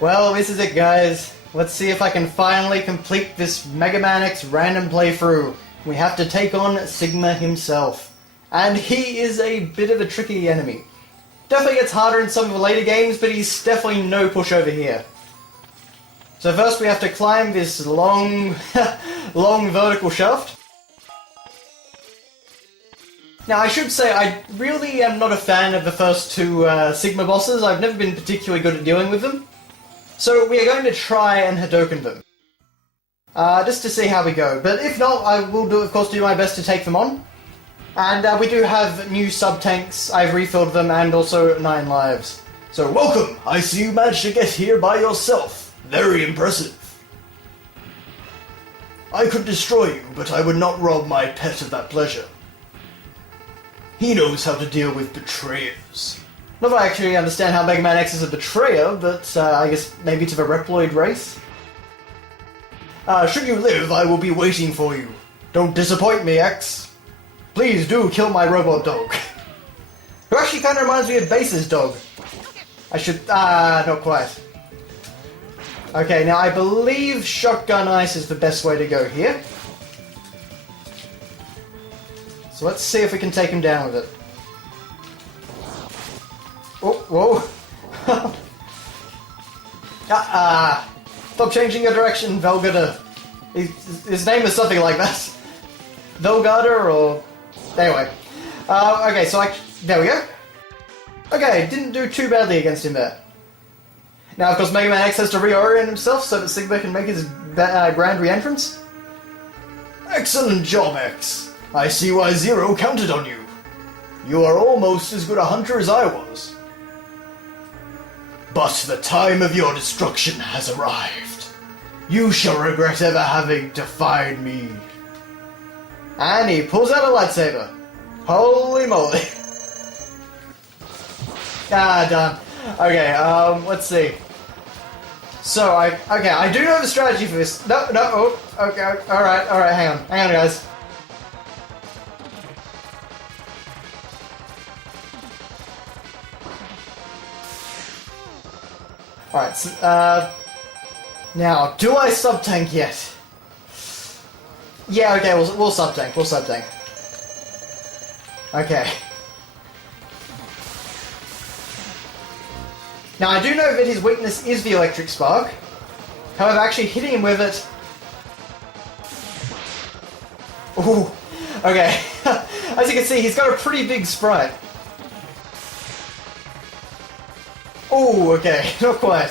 Well, this is it, guys. Let's see if I can finally complete this Mega Man X random playthrough. We have to take on Sigma himself. And he is a bit of a tricky enemy. Definitely gets harder in some of the later games, but he's definitely no pushover here. So first we have to climb this long, long vertical shaft. Now I should say I really am not a fan of the first two Sigma bosses. I've never been particularly good at dealing with them. So we are going to try and Hadoken them. Just to see how we go. But if not, I will of course do my best to take them on. And we do have new sub-tanks. I've refilled them and also 9 lives. So welcome! I see you managed to get here by yourself. Very impressive. I could destroy you, but I would not rob my pet of that pleasure. He knows how to deal with betrayers. Not that I actually understand how Mega Man X is a betrayer, but I guess maybe to the Reploid race. Should you live, I will be waiting for you. Don't disappoint me, X. Please do kill my robot dog. Who actually kind of reminds me of Base's dog. I should... not quite. Okay, now I believe Shotgun Ice is the best way to go here. So let's see if we can take him down with it. Oh, whoa. Stop changing your direction, Velgada. His name is something like that. Velgada or... Anyway. Okay, so there we go. Okay, didn't do too badly against him there. Now, of course, Mega Man X has to reorient himself so that Sigma can make his grand re-entrance. Excellent job, X. I see why Zero counted on you. You are almost as good a hunter as I was. But the time of your destruction has arrived. You shall regret ever having defied me. And he pulls out a lightsaber. Holy moly. Done. Okay, let's see. So, I do know the strategy for this. No, okay, alright, hang on, guys. Alright, so, now, do I sub-tank yet? Yeah, okay, we'll sub-tank, Okay. Now, I do know that his weakness is the electric spark. However, actually hitting him with it... Ooh, okay. As you can see, he's got a pretty big sprite. Ooh, okay, not quite.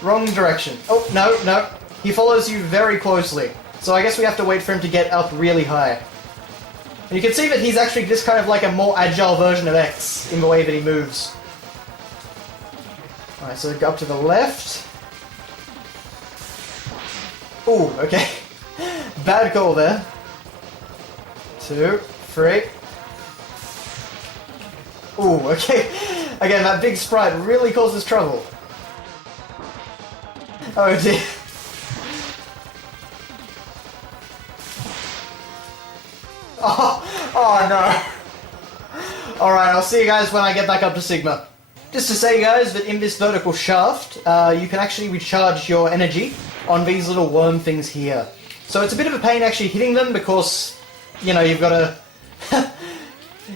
Wrong direction. Oh, no. He follows you very closely. So I guess we have to wait for him to get up really high. And you can see that he's actually just kind of like a more agile version of X in the way that he moves. Alright, so go up to the left. Ooh, okay. Bad call there. 2, 3. Ooh, okay. Again, that big sprite really causes trouble. Oh dear. Oh no. Alright, I'll see you guys when I get back up to Sigma. Just to say, guys, that in this vertical shaft, you can actually recharge your energy on these little worm things here. So it's a bit of a pain actually hitting them because, you know, you've got to...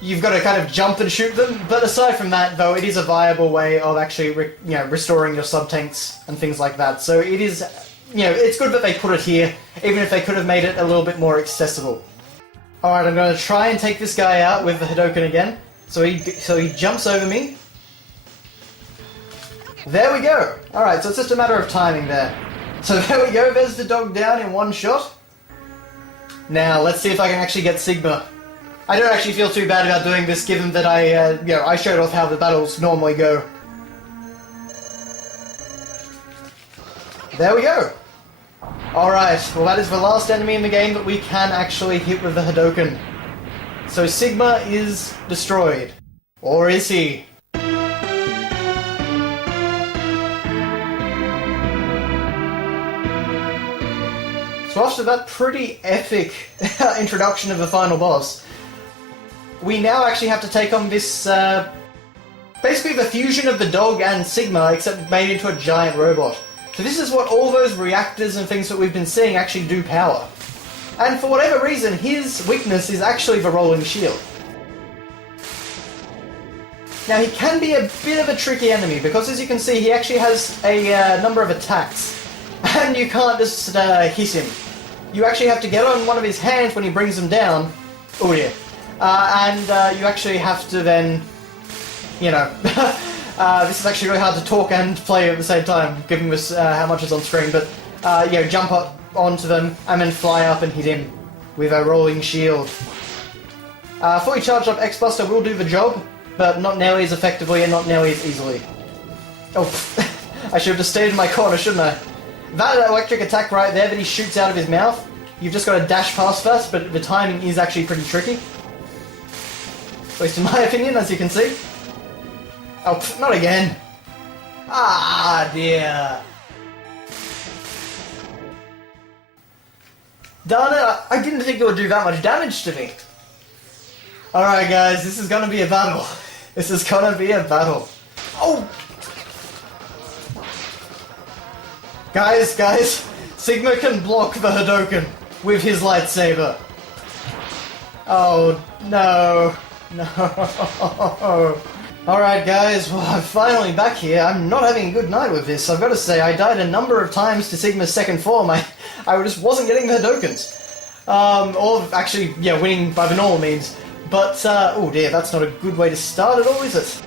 you've got to kind of jump and shoot them, but aside from that, though, it is a viable way of actually, restoring your sub-tanks and things like that. So it is, it's good that they put it here, even if they could have made it a little bit more accessible. Alright, I'm going to try and take this guy out with the Hadoken again. So he jumps over me. There we go! Alright, so it's just a matter of timing there. So there we go, there's the dog down in one shot. Now, let's see if I can actually get Sigma. I don't actually feel too bad about doing this, given that I showed off how the battles normally go. There we go! Alright, well that is the last enemy in the game that we can actually hit with the Hadoken. So Sigma is destroyed. Or is he? So after that pretty epic introduction of the final boss, we now actually have to take on this Basically the fusion of the dog and Sigma, except made into a giant robot. So this is what all those reactors and things that we've been seeing actually do power. And for whatever reason, his weakness is actually the rolling shield. Now he can be a bit of a tricky enemy, because as you can see, he actually has a number of attacks. And you can't just hit him. You actually have to get on one of his hands when he brings them down. Oh dear. And you actually have to then, you know, this is actually really hard to talk and play at the same time, given this how much is on screen, but you know, jump up onto them and then fly up and hit him with a rolling shield. Fully charged up X-Buster will do the job, but not nearly as effectively and not nearly as easily. Oh, I should have just stayed in my corner, shouldn't I? That electric attack right there that he shoots out of his mouth, you've just got to dash past that, but the timing is actually pretty tricky. At least in my opinion, as you can see. Oh, not again. Ah, dear. Darn it, I didn't think it would do that much damage to me. Alright guys, this is gonna be a battle. This is gonna be a battle. Oh! Guys, Sigma can block the Hadouken with his lightsaber. Oh, no. Alright guys, well I'm finally back here. I'm not having a good night with this. I've got to say, I died a number of times to Sigma's second form. I just wasn't getting the Hadoukens. Or actually, yeah, winning by the normal means. But, oh dear, that's not a good way to start at all, is it?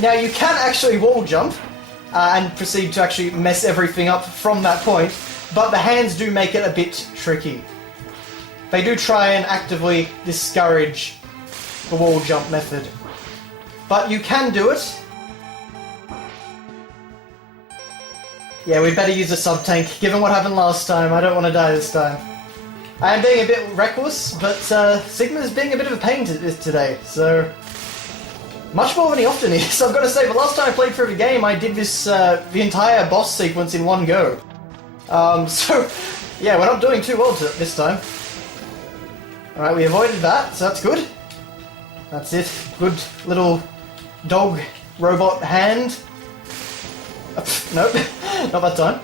Now you can actually wall jump, and proceed to actually mess everything up from that point, but the hands do make it a bit tricky. They do try and actively discourage the wall jump method. But you can do it. Yeah, we better use a sub-tank. Given what happened last time, I don't want to die this time. I am being a bit reckless, but Sigma's being a bit of a pain today, so... Much more than he often is. I've got to say, the last time I played through the game, I did this, the entire boss sequence in one go. So, yeah, we're not doing too well this time. Alright, we avoided that, so that's good. That's it. Good little dog robot hand. Nope, not that time.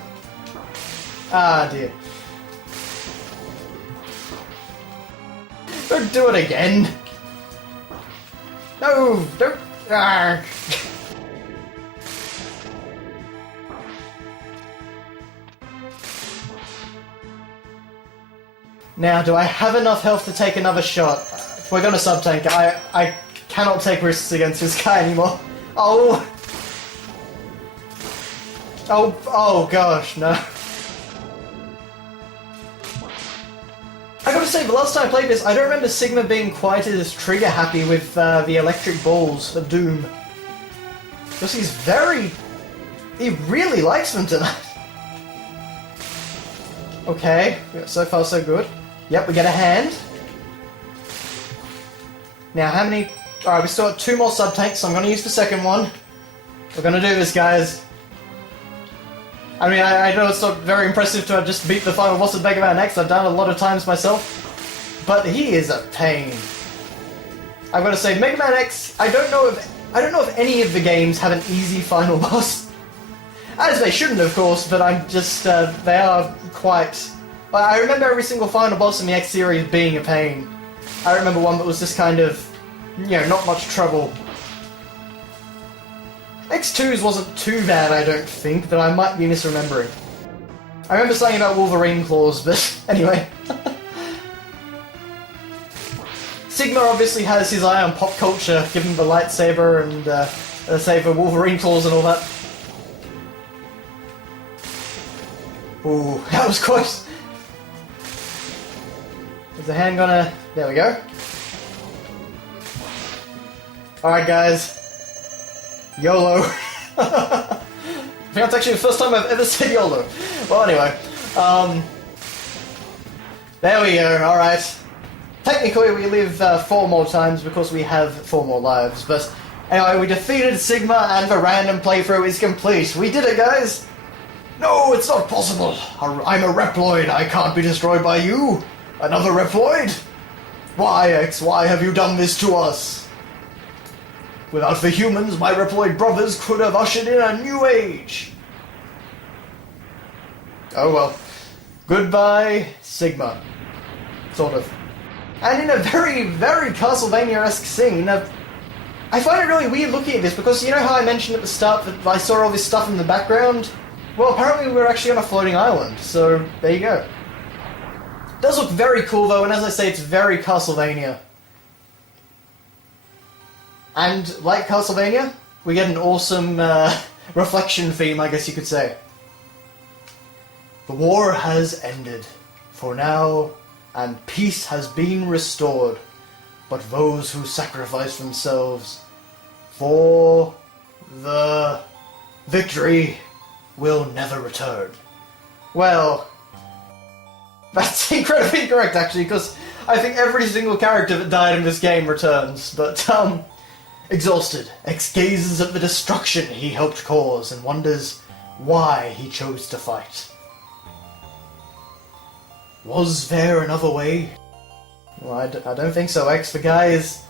Ah, dear. Don't do it again. No, don't. Arrgh. Now, do I have enough health to take another shot? We're gonna sub-tank. I cannot take risks against this guy anymore. Oh! Oh gosh, no. I gotta say, the last time I played this, I don't remember Sigma being quite as trigger-happy with the electric balls of Doom. Because he really likes them tonight. Okay, so far so good. Yep, we get a hand. Now, how many... Alright, we still got 2 more sub-tanks, so I'm gonna use the second one. We're gonna do this, guys. I mean, I know it's not very impressive to have just beat the final boss of Mega Man X. I've done it a lot of times myself. But he is a pain. I've got to say, Mega Man X, I don't know if any of the games have an easy final boss. As they shouldn't, of course, but I'm just, they are quite... I remember every single final boss in the X series being a pain. I remember one that was just kind of, you know, not much trouble. X2's wasn't too bad, I don't think, but I might be misremembering. I remember saying about Wolverine claws, but anyway. Sigma obviously has his eye on pop culture, given the lightsaber and say the Wolverine claws and all that. Ooh, that was close. Is the hand gonna... There we go. Alright guys. YOLO. I think that's actually the first time I've ever said YOLO. Well, anyway. There we go, alright. Technically we live 4 more times because we have 4 more lives, but anyway, we defeated Sigma and the random playthrough is complete. We did it, guys! No, it's not possible! I'm a Reploid, I can't be destroyed by you! Another Reploid? Why, X, why have you done this to us? Without the humans, my Reploid brothers could have ushered in a new age. Oh well. Goodbye, Sigma. Sort of. And in a very, very Castlevania-esque scene, I find it really weird looking at this, because you know how I mentioned at the start that I saw all this stuff in the background? Well, apparently we're actually on a floating island, so there you go. It does look very cool though, and as I say, it's very Castlevania. And like Castlevania, we get an awesome reflection theme, I guess you could say. The war has ended, for now, and peace has been restored. But those who sacrifice themselves for the victory will never return. Well, that's incredibly incorrect actually, because I think every single character that died in this game returns, but exhausted, X gazes at the destruction he helped cause and wonders why he chose to fight. Was there another way? Well, I don't think so, X. The guy is...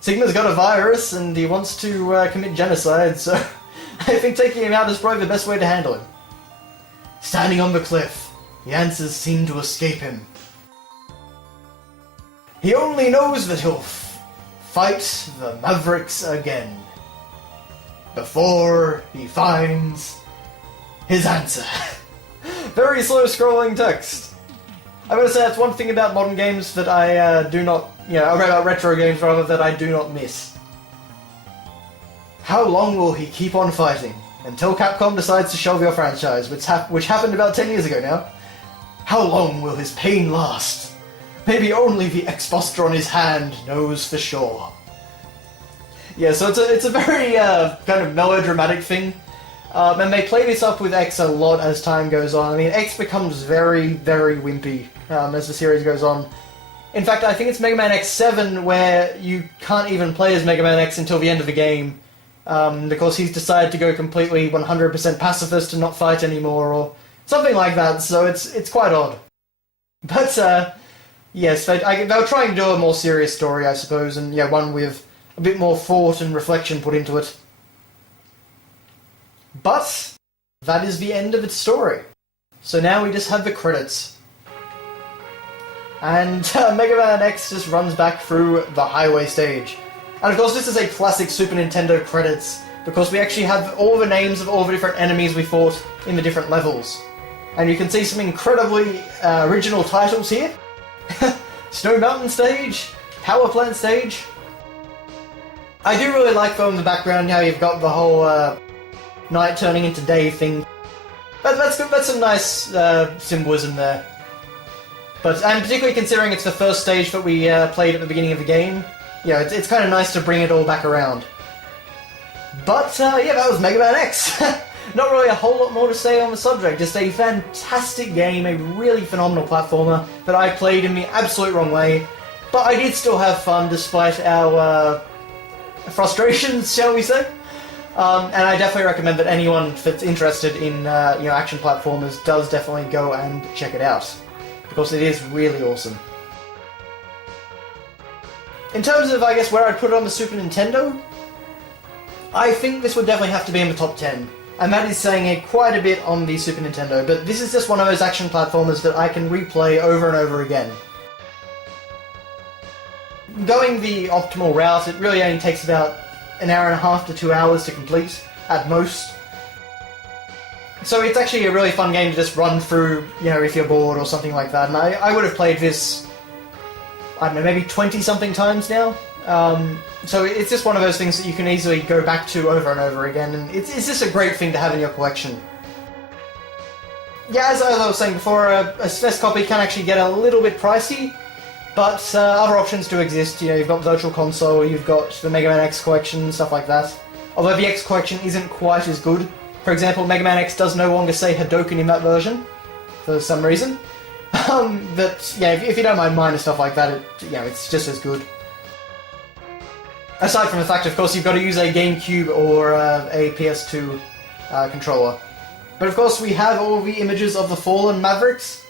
Sigma's got a virus and he wants to commit genocide, so I think taking him out is probably the best way to handle him. Standing on the cliff, the answers seem to escape him. He only knows that he'll fight the Mavericks again before he finds his answer. Very slow scrolling text. I'm going to say that's one thing about modern games that I do not, about retro games rather, that I do not miss. How long will he keep on fighting? Until Capcom decides to shelve your franchise, which happened about 10 years ago now. How long will his pain last? Maybe only the X-Buster on his hand knows for sure. Yeah, so it's a very kind of melodramatic thing. And they play this up with X a lot as time goes on. I mean, X becomes very, very wimpy as the series goes on. In fact, I think it's Mega Man X7 where you can't even play as Mega Man X until the end of the game, because he's decided to go completely 100% pacifist and not fight anymore, or something like that, so it's quite odd. But, yes, they'll try and do a more serious story, I suppose, and one with a bit more thought and reflection put into it. But that is the end of its story. So now we just have the credits. And Mega Man X just runs back through the highway stage. And of course this is a classic Super Nintendo credits, because we actually have all the names of all the different enemies we fought in the different levels. And you can see some incredibly original titles here. Snow Mountain stage, Power Plant stage. I do really like though in the background how you've got the whole night turning into day thing. That's good. That's some nice symbolism there. But and particularly considering it's the first stage that we played at the beginning of the game, it's kind of nice to bring it all back around. But that was Mega Man X. Not really a whole lot more to say on the subject. Just a fantastic game, a really phenomenal platformer that I played in the absolute wrong way. But I did still have fun despite our frustrations, shall we say. And I definitely recommend that anyone that's interested in action platformers does definitely go and check it out, because it is really awesome. In terms of, I guess, where I'd put it on the Super Nintendo, I think this would definitely have to be in the top 10. And that is saying it quite a bit on the Super Nintendo, but this is just one of those action platformers that I can replay over and over again. Going the optimal route, it really only takes about an hour and a half to 2 hours to complete, at most. So it's actually a really fun game to just run through, if you're bored or something like that. And I would have played this, I don't know, maybe 20-something times now. So it's just one of those things that you can easily go back to over and over again, and it's just a great thing to have in your collection. Yeah, as I was saying before, a SNES copy can actually get a little bit pricey, but other options do exist. You've got Virtual Console, you've got the Mega Man X collection, stuff like that. Although the X collection isn't quite as good. For example, Mega Man X does no longer say Hadouken in that version, for some reason. But yeah, if you don't mind minor stuff like that, it's just as good. Aside from the fact, of course, you've got to use a GameCube or a PS2 controller. But of course, we have all the images of the fallen Mavericks,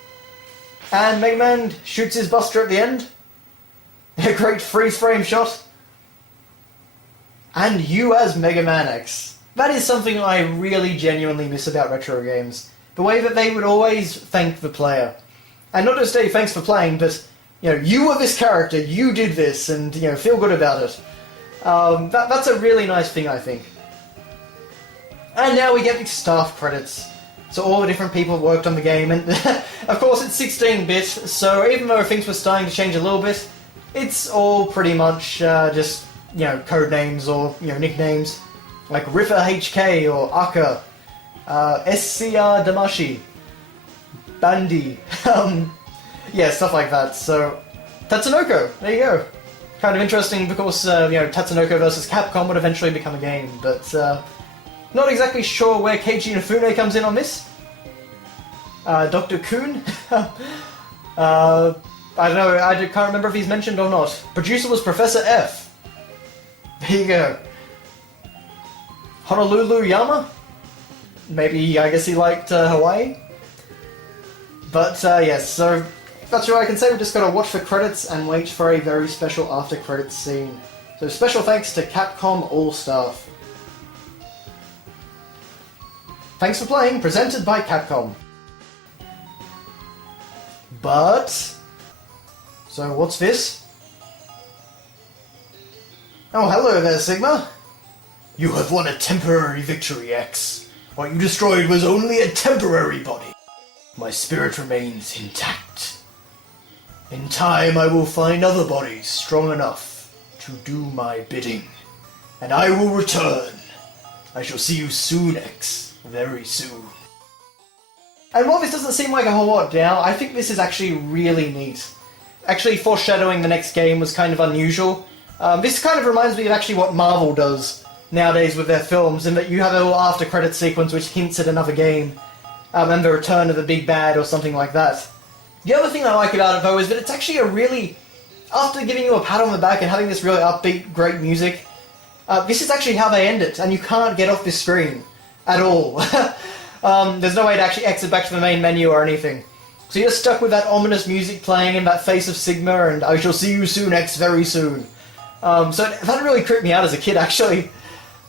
and Mega Man shoots his Buster at the end. A great freeze frame shot. and you as Mega Man X. That is something I really genuinely miss about retro games. The way that they would always thank the player. And not just say thanks for playing, but, you were this character, you did this, and, feel good about it. That's a really nice thing, I think. And now we get the staff credits. So all the different people worked on the game, and of course it's 16-bit, so even though things were starting to change a little bit, it's all pretty much just, code names or, nicknames, like Riffa HK or Aka, SCR Damashi, Bandy, yeah, stuff like that. So, Tatsunoko, there you go. Kind of interesting because, Tatsunoko versus Capcom would eventually become a game, but not exactly sure where Keiji Inafune comes in on this. Dr. Kuhn? I don't know, I can't remember if he's mentioned or not. Producer was Professor F. There you go. Honolulu Yama? Maybe, I guess he liked Hawaii? But, yes, so that's all I can say. We've just got to watch the credits and wait for a very special after-credits scene. So special thanks to Capcom all staff. Thanks for playing, presented by Capcom. But... so what's this? Oh, hello there, Sigma. You have won a temporary victory, X. What you destroyed was only a temporary body. My spirit remains intact. In time I will find other bodies strong enough to do my bidding. And I will return. I shall see you soon, X. Very soon. And while this doesn't seem like a whole lot now, I think this is actually really neat. Actually, foreshadowing the next game was kind of unusual. This kind of reminds me of actually what Marvel does nowadays with their films, in that you have a little after-credit sequence which hints at another game, and the return of the big bad or something like that. The other thing I like about it, though, is that it's actually a really... after giving you a pat on the back and having this really upbeat, great music, this is actually how they end it, and you can't get off this screen at all. There's no way to actually exit back to the main menu or anything. So you're stuck with that ominous music playing and that face of Sigma and I shall see you soon, X, very soon. So that really creeped me out as a kid, actually.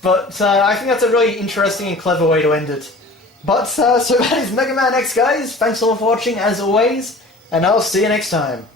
But I think that's a really interesting and clever way to end it. But, so that is Mega Man X, guys. Thanks all for watching, as always, and I'll see you next time.